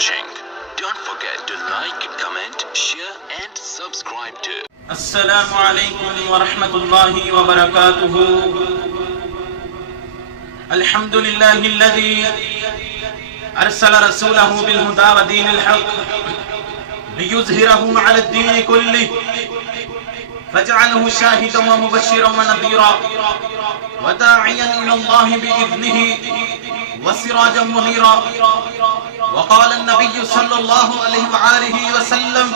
watching. Don't forget to like, comment, share and subscribe to. السلام علیکم ورحمۃ اللہ وبرکاتہ. الحمد للہ الذی ارسل رسولہ بالہدى ودین الحق لیظہرہ علی الدین کلہ فاجعلہ شاہدا ومبشرا ونذیرا وداعیا الی اللہ بإذنہ وسراجا منیرا. وقال النبی صلی اللہ علیہ وآلہ وسلم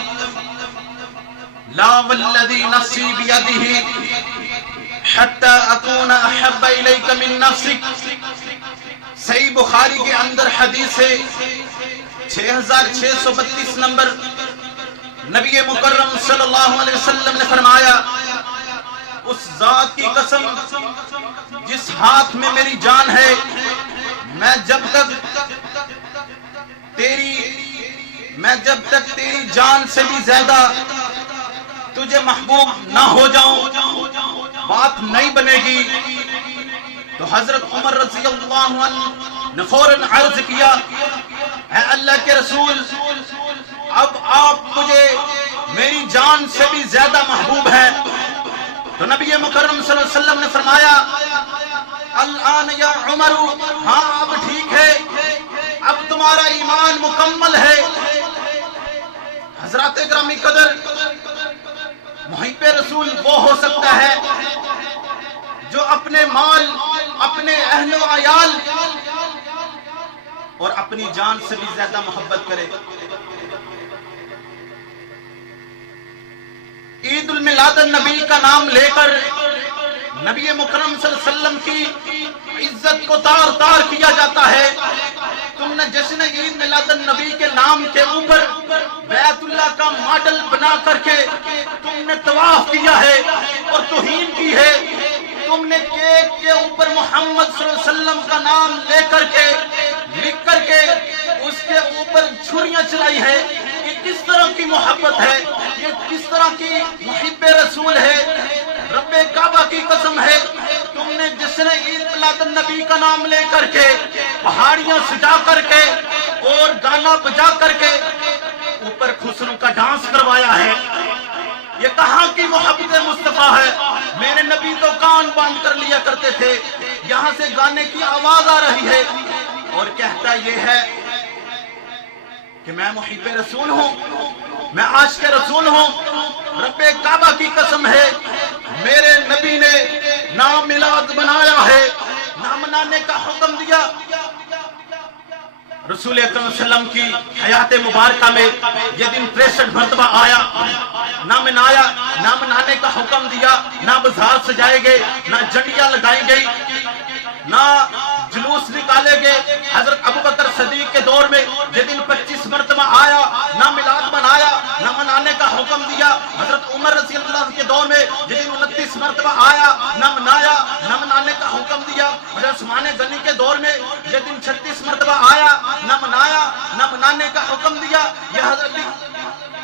لا والذی نفسی بیدہ حتی اکون احب الیک من نفسک. صحیح بخاری کے اندر حدیث ہے 6632 نمبر. نبی مکرم صلی اللہ علیہ وسلم نے فرمایا اس ذات کی قسم جس ہاتھ میں میری جان ہے، میں جب تک تیری جان سے بھی زیادہ تجھے محبوب نہ ہو جاؤں بات نہیں بنے گی. تو حضرت عمر رضی اللہ عنہ نے فوراً عرض کیا اے اللہ کے رسول، اب آپ مجھے میری جان سے بھی زیادہ محبوب ہے. تو نبی مکرم صلی اللہ علیہ وسلم نے فرمایا الآن یا عمر، ہاں اب ٹھیک ہے، اب تمہارا ایمان مکمل ہے. حضرات گرامی قدر، محب رسول وہ ہو سکتا ہے جو اپنے مال، اپنے اہل و عیال اور اپنی جان سے بھی زیادہ محبت کرے. عید المیلاد النبی کا نام لے کر نبی مکرم صلی اللہ علیہ وسلم کی عزت کو تار تار کیا جاتا ہے. تم نے جشن عید میلاد النبی کے نام کے اوپر بیت اللہ کا ماڈل بنا کر کے تم نے طواف کیا ہے اور توہین کی ہے. تم نے کیک کے اوپر محمد صلی اللہ علیہ وسلم کا نام لے کر کے لکھ کر کے اس کے اوپر چھریاں چلائی ہے. یہ کس طرح کی محبت ہے؟ یہ کس طرح کی محب رسول ہے؟ رب کعبہ کی قسم ہے، تم نے جشن عید میلاد النبی کا نام لے کر کے پہاڑیاں سجا کر کے اور گانا بجا کر کے اوپر خسرو کا ڈانس کروایا ہے. یہ کہاں کی محبت مصطفیٰ ہے؟ میرے نبی تو کان باندھ کر لیا کرتے تھے، یہاں سے گانے کی آواز آ رہی ہے اور کہتا یہ ہے کہ میں محب رسول ہوں، میں عاشق رسول ہوں. رب کعبہ کی قسم ہے، میرے نبی نے نام میلاد بنایا ہے، نام منانے کا حکم دیا. رسول اکرم صلی اللہ علیہ وسلم کی حیات مبارکہ میں یہ دن 63 مرتبہ آیا، نہ منانے کا حکم دیا. نہ بازار سجائے گئے، نہ جھنڈیاں لگائی گئی، نہ جلوس نکالے گئے. حضرت ابوبکر صدیق کے دور میں یہ دن 25 مرتبہ آیا، نہ میلاد منایا، نہ منانے کا حکم دیا. حضرت عمر رضی اللہ عنہ کے دور میں یہ دن 29 مرتبہ آیا، نہ منایا، نہ منانے کا حکم دیا. حضرت عثمان غنی کے دور میں یہ دن 36 مرتبہ آیا، نہ منایا، نہ منانے کا حکم دیا. یہ حضرت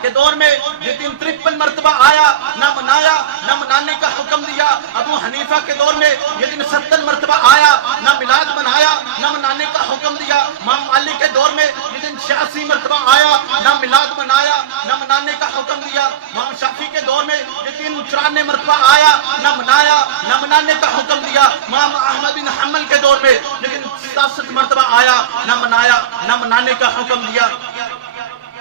کے دور میں یہ دن 53 مرتبہ آیا، نہ منایا، نہ منانے کا حکم دیا. ابو حنیفہ کے دور میں یہ دن 70 مرتبہ آیا، نہ میلاد منایا، نہ منانے کا حکم دیا. امام مالک کے دور میں یہ دن 86 مرتبہ آیا، نہ میلاد منایا، نہ منانے کا حکم دیا. امام شافعی کے دور میں یہ دن 94 مرتبہ آیا، نہ منایا، نہ منانے کا حکم دیا. امام احمد بن حنبل کے دور میں یہ دن 67 مرتبہ آیا، نہ منایا، نہ منانے کا حکم دیا.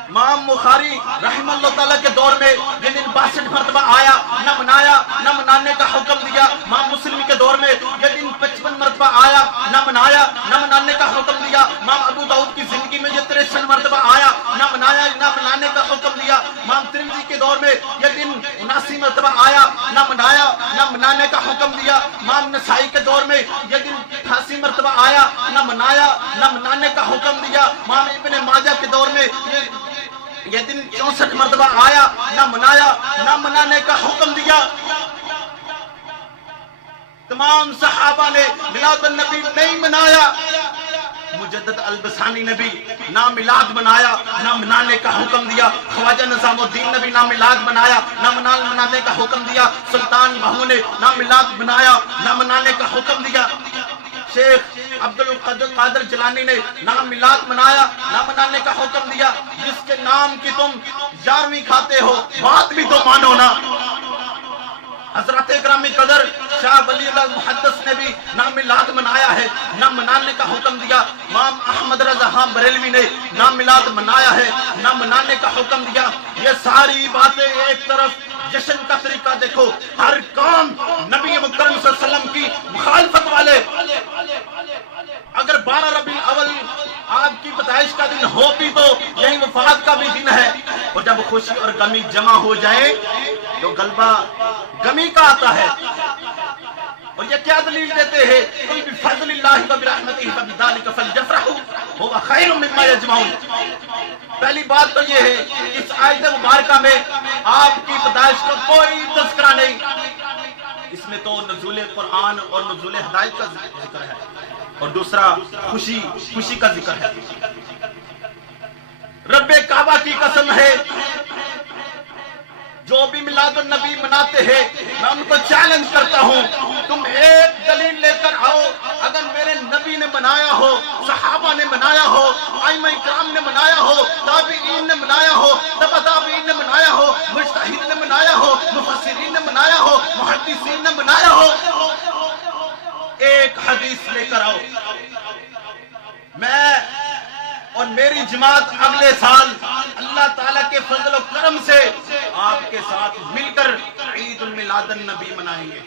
امام بخاری رحمہ اللہ تعالیٰ کے دور میں یہ دن 62 مرتبہ آیا، نہ منایا، نہ منانے کا حکم دیا. امام مسلم کے دور میں یہ دن 55 مرتبہ آیا، نہ منایا، نہ منانے کا حکم دیا. امام ابو داؤد کی زندگی میں یہ 63 مرتبہ آیا، نہ منایا، نہ منانے کا حکم دیا. امام ترمذی کے دور میں یہ دن 79 مرتبہ آیا، نہ منایا، نہ منانے کا حکم دیا. امام نسائی کے دور میں یہ دن 88 مرتبہ آیا، نہ منایا، نہ منانے کا حکم دیا. امام ابن ماجہ کے دور میں یہ دن 64 مرتبہ آیا، نہ منایا، نہ منانے کا حکم دیا. تمام صحابہ نے میلاد النبی نہیں منایا. مجدد البسانی نے بھی نہ میلاد منایا، نہ منانے کا حکم دیا. خواجہ نظام الدین نے بھی نہ میلاد منایا، نہ منانے کا حکم دیا. سلطان بہو نے نہ میلاد منایا، نہ منانے کا حکم دیا. شیخ عبد القادر جیلانی نے نام میلاد منایا، نہ منانے کا حکم دیا. جس کے نام کی تم 11ویں کھاتے ہو، بات بھی تو مانو نا. حضرت اکرامی قدر شاہ ولی اللہ محدث نے بھی نام میلاد منایا ہے، نہ منانے کا حکم دیا. امام احمد رضا خان بریلوی نے نام میلاد منایا ہے، نہ منانے کا حکم دیا. یہ ساری باتیں ایک طرف، جشن کا طریقہ دیکھو، ہر کام نبی مکرم صلی اللہ علیہ وسلم کی مخالفت والے. اگر 12 ربیع الاول آپ کی پیدائش کا دن ہو بھی تو یہی وفات کا بھی دن ہے. اور جب خوشی اور غمی جمع ہو جائے تو غلبہ غمی کا آتا ہے. اور یہ کیا دلیل دیتے ہیں؟ قل بفضل اللہ وبرحمتہ فبذلک فلیفرحوا ھو خیر مما یجمعون. پہلی بات تو یہ ہے کہ اس آیت مبارکہ میں آپ کی پیدائش کا کوئی تذکرہ نہیں. اس میں تو نزول قرآن اور نزول ہدایت کا ذکر ہے، اور دوسرا خوشی کا ذکر ہے. رب کعبہ کی قسم ہے، جو بھی میلاد النبی مناتے ہیں میں ان کو چیلنج کرتا ہوں، تم ایک دلیل لے کر آؤ. اگر میرے نبی نے منایا ہو، صحابہ نے منایا ہو، ائمہ کرام نے منایا ہو، تابعین نے منایا ہو، تبع تابعین نے منایا ہو، مجتہد نے منایا ہو، مفسرین نے منایا ہو، محدثین نے منایا ہو، ایک حدیث لے کر آؤ. میں اور میری جماعت اگلے سال اللہ تعالیٰ کے فضل و کرم سے آپ کے ساتھ مل کر عید المیلاد النبی منائیں گے.